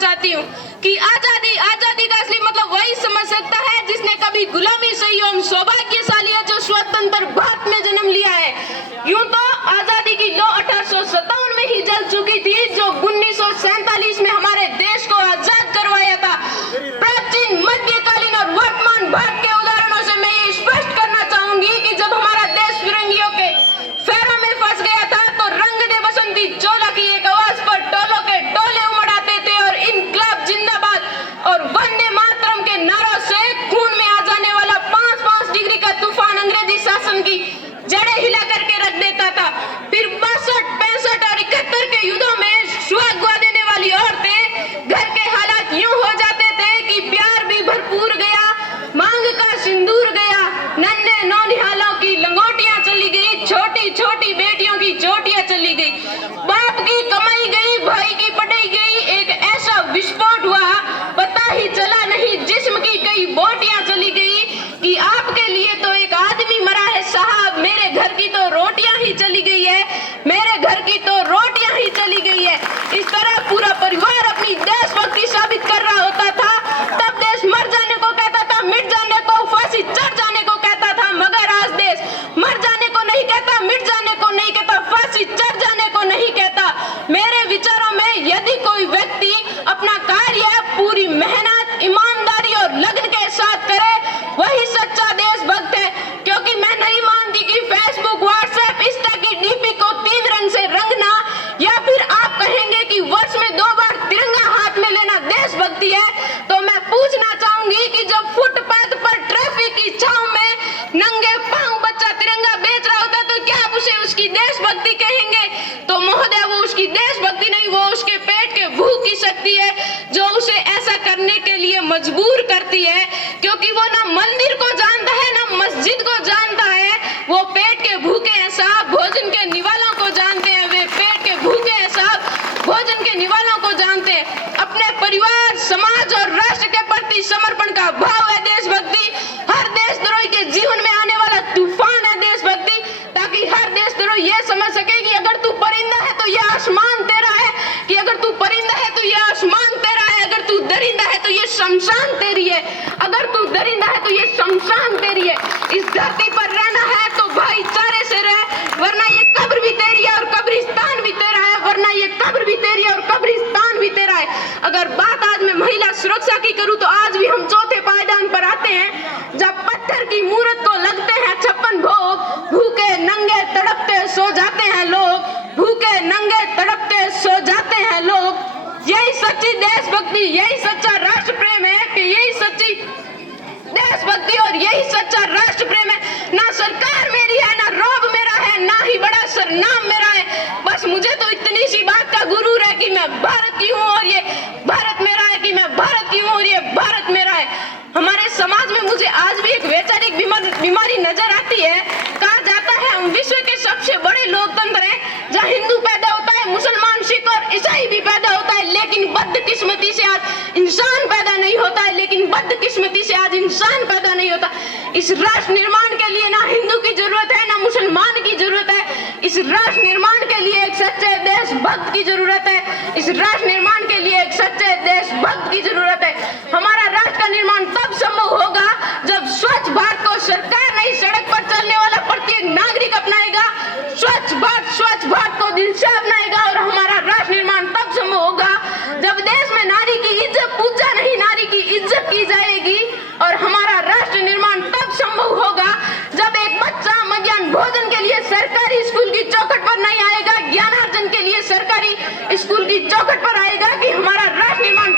चाहती हूँ कि आजादी आजादी का असली मतलब वही समझ सकता है जिसने कभी गुलामी सही एवं सौभाग्यशाली है जो स्वतंत्र भारत में जन्म लिया है। यूं तो आजादी की लौ 1857 में ही जल चुकी थी जो 1947 में हमारे देश को आजाद करवाया था। प्राचीन मध्यकालीन और वर्तमान भारत के उदाहरणों से मैं ये स्पष्ट करना चाहूंगी कि जब हमारा देश फिरंगियों के फेरों में फंस गया था तो रंग दे बसंती चोला की एक आवाज पर टोलों के टोले उमड़ाते थे और इनकलाब जिंदाबाद और वंदे मातरम के नारों से खून में आ जाने वाला 5-5 डिग्री का तूफान अंग्रेजी शासन की जड़ें हिला करके रख देता था। फिर 62, 65 और 71 के युद्धों में सुहाग गुआ देने वाली औरतें घर के हालात यूं हो जाते थे कि प्यार भी भरपूर गया, मांग का सिंदूर गया, नन्हे नौनिहालों की लंगोटियां चली गई, छोटी छोटी बेटियों की चोटियां चली गई, बाप की कमाई गई, भाई की पढ़ाई गई, एक ऐसा विस्फोट हुआ पता ही चला नहीं, जिस्म की कई बोटियां चली गई कि आपके लिए तो एक आदमी मरा है साहब, मेरे घर की तो रोटियां ही चली गई है, मेरे घर की तो रोटियां ही चली गई है। इस तरह पूरा परिवार अपनी देशभक्ति साबित कर रहा होता था। तब देश मर जाने को कहता था, मिट जाने को, फांसी चढ़ जाने को कहता था, मगर आज देश मर जाने को नहीं कहता, मिट जाने को नहीं कहता, फांसी चढ़ जाने को नहीं कहता। मेरे विचारों में यदि कोई व्यक्ति अपना कार्य पूरी मेहनत, ईमानदारी और लगन के साथ करे वही सच्चा देशभक्त है, क्योंकि मैं नहीं मानती कि फेसबुक, व्हाट्सएप, इंस्टा की डीपी को 3 रंग से रंगना या फिर आप कहेंगे कि वर्ष में 2 बार तिरंगा हाथ में लेना देशभक्ति है। तो मैं पूछना चाहूंगी कि जब फुटपाथ पर ट्रैफिक की छांव में नंगे पांव बच्चा तिरंगा बेच रहा होता तो क्या आप उसे उसकी देशभक्ति कहेंगे? तो महोदय वो उसकी देशभक्ति नहीं, वो उसके पेट के भूख की शक्ति है जो उसे ऐसा करने के लिए मजबूर करती है, क्योंकि वो ना मंदिर को जानता है ना मस्जिद को जानता है, वो पेट के भूखे हैं साहब, भोजन के निवालों को जानते हैं, वे पेट के भूखे हैं साहब, भोजन के निवालों को जानते हैं। अपने परिवार, समाज और राष्ट्र के प्रति समर्पण का भाव है देशभक्ति। हर देशद्रोही के जीवन में आने वाला तूफान है देशभक्ति, ताकि हर देशद्रोही ये समझ सके कि अगर तू परिंदा है तो यह आसमान तेरा है, कि अगर तू परिंदा है तो यह आसमान तेरा है, अगर तू दरिंदा है तो ये शमशान तेरी है, अगर तू दरिंदा है तो ये शमशान तेरी है। इस धरती पर रहना है तो भाईचारे से रह, वरना ये कब्र भी तेरी है और कब्रिस्तान भी तेरा है, वरना ये कब्र भी तेरी है और कब्रिस्तान भी तेरा है। अगर बात आज मैं महिला सुरक्षा की करूं तो आज भी हम चौथे पायदान पर आते हैं जब पत्थर की मूर्त को लगते हैं 56 भोग, भूखे नंगे तड़पते सो जाते हैं लोग, भूखे नंगे तड़पते सो जाते हैं लोग। यही सच्ची देशभक्ति, यही सच्चा राष्ट्र प्रेम है कि यही सच्ची देशभक्ति और यही सच्चा राष्ट्र प्रेम है। ना सरकार मेरी है, ना रोब मेरा है, ना ही बड़ा सरनाम मेरा है, बस मुझे तो इतनी सी बात का गुरूर है कि मैं भारत की हूँ और ये भारत मेरा है, कि मैं भारत की हूँ और ये भारत मेरा है। हमारे समाज में मुझे आज भी एक वैचारिक बीमारी नजर आती है। कहा जाता है हम विश्व के सबसे बड़े लोकतंत्र हैं, जहाँ हिंदू पैदा होता है, मुसलमान, सिख और ईसाई भी पैदा होता है, लेकिन बदकिस्मती से आज इंसान पैदा नहीं होता है, लेकिन बदकिस्मती से आज इंसान पैदा नहीं होता। इस राष्ट्र निर्माण के लिए ना हिंदू की जरूरत है ना मुसलमान की जरूरत है, इस राष्ट्र निर्माण के लिए एक सच्चे देशभक्त की जरूरत है, इस राष्ट्र निर्माण के लिए एक सच्चे देशभक्त की जरूरत है। हमारा राष्ट्र का निर्माण तब संभव होगा जब स्वच्छ भारत को सरकार नहीं सड़क पर चलने वाला प्रत्येक नागरिक अपनाएगा, स्वच्छ भारत को दिल से अपनाएगा, और हमारा राष्ट्र निर्माण तब संभव होगा जब देश में नारी की इज्जत, पूजा नहीं नारी की इज्जत की जाएगी, और हमारा राष्ट्र निर्माण तब संभव होगा जब एक बच्चा मध्याह्न भोजन के लिए सरकारी स्कूल की चौखट पर नहीं आएगा, ज्ञानार्जन के लिए सरकारी स्कूल की चौखट पर आएगा, कि हमारा राष्ट्र निर्माण